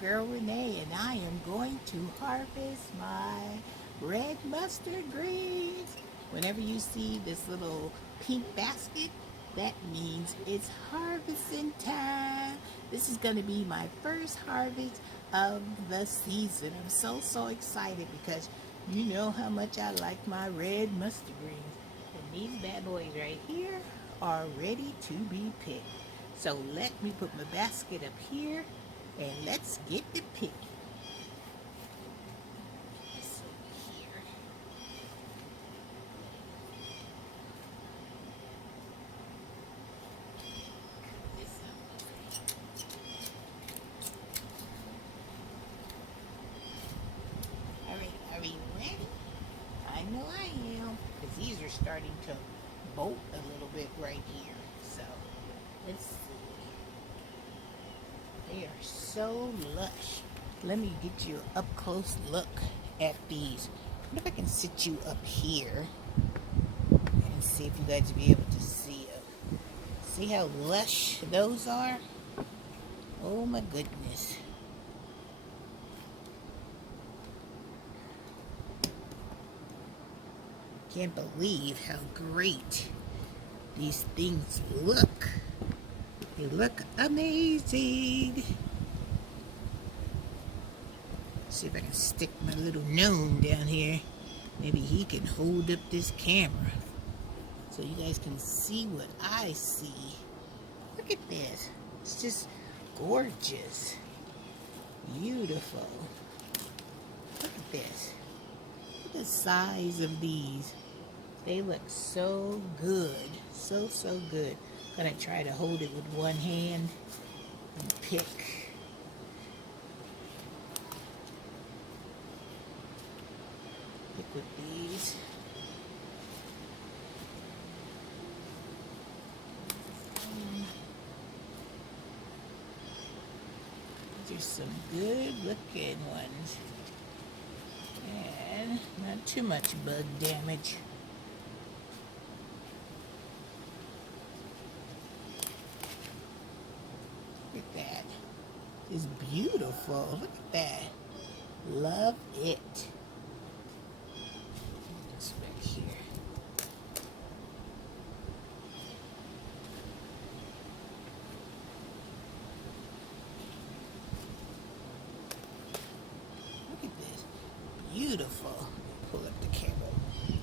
girl Renee, and I am going to harvest my red mustard greens. Whenever you see this little pink basket, that means it's harvesting time. This is going to be my first harvest of the season. I'm so excited because you know how much I like my red mustard greens. And these bad boys right here are ready to be picked. So let me put my basket up here and let's get to picking. This over here. This Alright, are you ready? I know I am, because these are starting to bolt a little bit right here. So let's see. They are so lush. Let me get you an up close look at these. What if I can sit you up here and see if you guys will be able to see them? See how lush those are? Oh my goodness. Can't believe how great these things look. They look amazing. See if I can stick my little gnome down here. Maybe he can hold up this camera so you guys can see what I see. Look at this. It's just gorgeous. Beautiful. Look at this. Look at the size of these. They look so good. So good. I'm gonna try to hold it with one hand and pick. Pick with these. These are some good looking ones. And not too much bug damage. Look at that. It's beautiful. Look at that. Love it. This back here. Look at this. Beautiful. Pull up the camera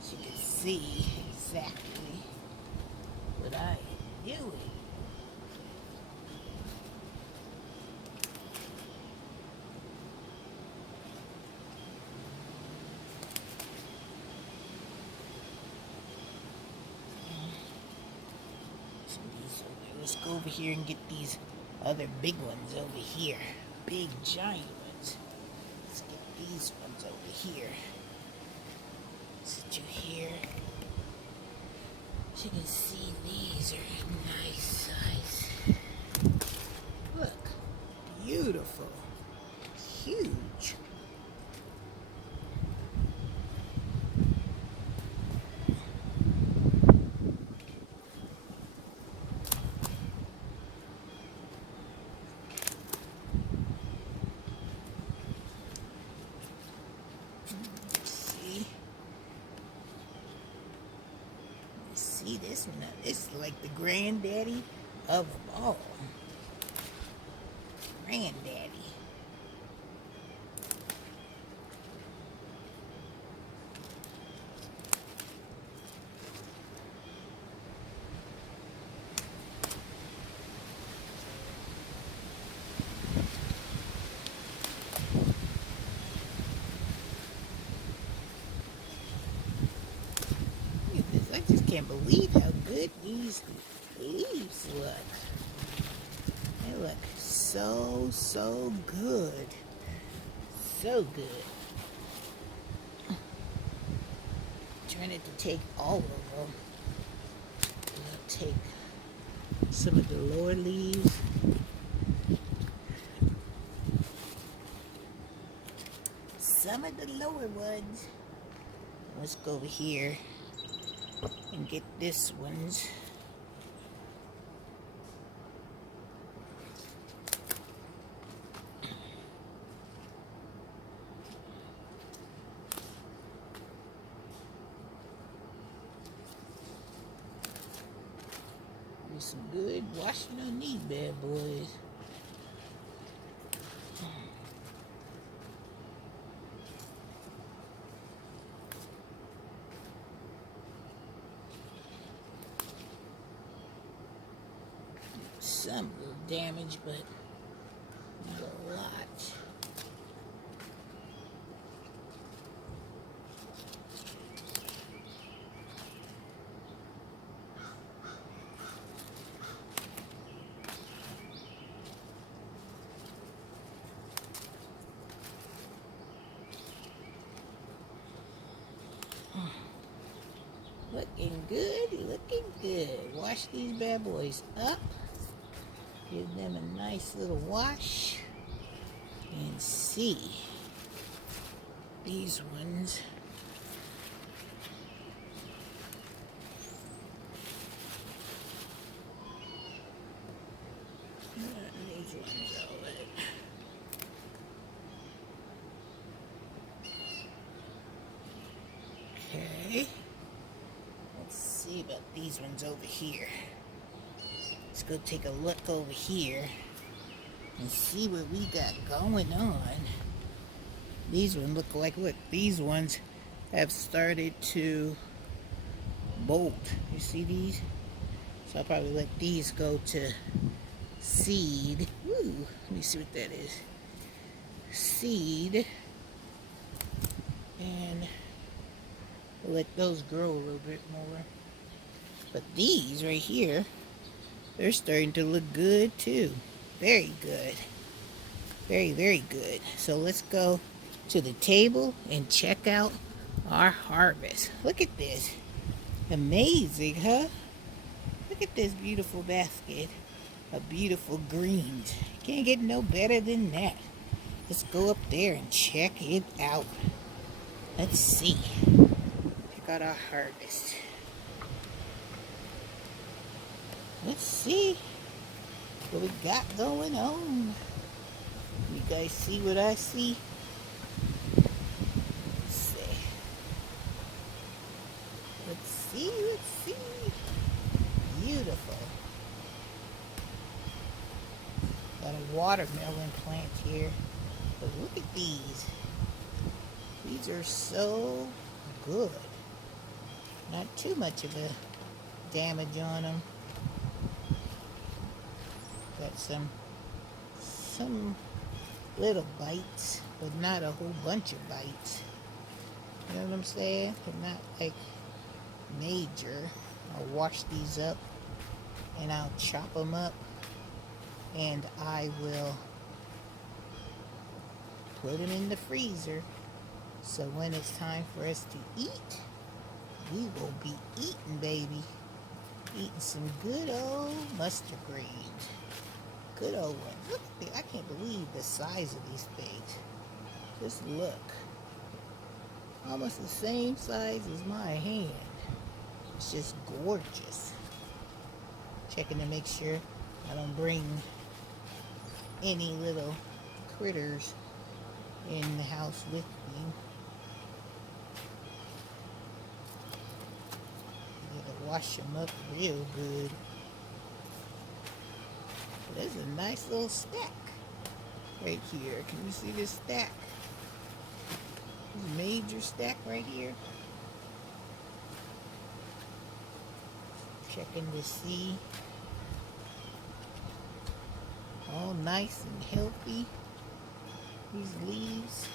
so you can see exactly what I am doing. Let's go over here and get these other big ones over here. Big giant ones. Let's get these ones over here. Sit you here. So you can see these are nice size. Look. Beautiful. Huge. See this one? This is like the granddaddy of them all. Granddaddy. Look at this. I just can't believe how good these leaves look. They look so good. So good. Trying to take all of them. I'll take some of the lower leaves. Some of the lower ones. Let's go over here and get this one's. some good washing on these bad boys. Some little damage, but not a lot. Looking good, looking good. Wash these bad boys up. Give them a nice little wash. And see. These ones. These ones all right. Okay. Let's see about these ones over here. Let's go take a look over here and see what we got going on. These ones look like, look, these ones have started to bolt. You see these? So I'll probably let these go to seed. Woo, let me see what that is. Seed. And we'll let those grow a little bit more. But these right here, they're starting to look good too. Very good. Very, very good. So let's go to the table and check out our harvest. Look at this. Amazing, huh? Look at this beautiful basket of beautiful greens. Can't get no better than that. Let's go up there and check it out. Let's see. Check out our harvest. Let's see what we got going on. You guys see what I see? Let's see. Let's see, let's see. Beautiful. Got a watermelon plant here. But look at these. These are so good. Not too much of a damage on them. Got some little bites, but not a whole bunch of bites. You know what I'm saying? They're not like major. I'll wash these up and I'll chop them up and I will put them in the freezer. So when it's time for us to eat, we will be eating, baby. Eating some good old mustard greens. Good old ones. Look at this. I can't believe the size of these things. Just look. Almost the same size as my hand. It's just gorgeous. Checking to make sure I don't bring any little critters in the house with me. Gotta wash them up real good. There's a nice little stack right here. Can you see this stack? This major stack right here. Checking to see. All nice and healthy. These leaves.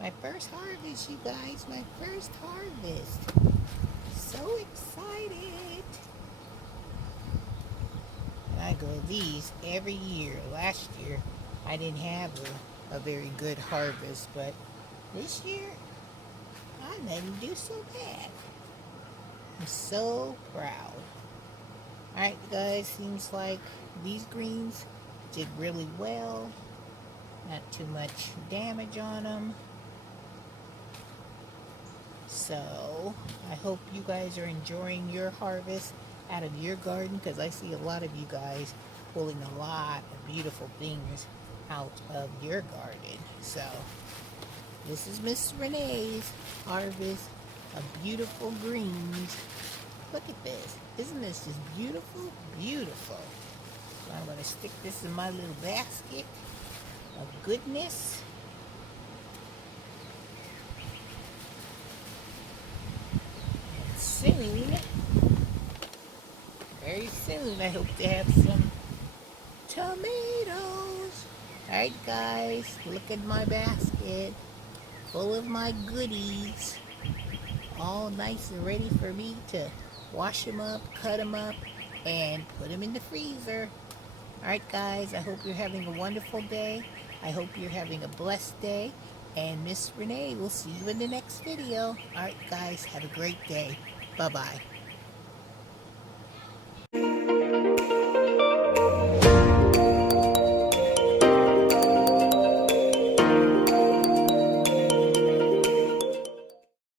My first harvest, you guys. My first harvest. So excited. I grow these every year. Last year, I didn't have a very good harvest, but this year, I didn't do so bad. I'm so proud. Alright, guys, seems like these greens did really well. Not too much damage on them. So, I hope you guys are enjoying your harvest out of your garden, because I see a lot of you guys pulling a lot of beautiful things out of your garden. So this is Miss Renee's harvest of beautiful greens Look at this. Isn't this just beautiful? Beautiful. So I'm going to stick this in my little basket of goodness. And soon, very soon, I hope to have some tomatoes. Alright guys, look at my basket full of my goodies. All nice and ready for me to wash them up, cut them up, and put them in the freezer. Alright guys, I hope you're having a wonderful day. I hope you're having a blessed day. And Miss Renee will see you in the next video. Alright guys, have a great day. Bye-bye.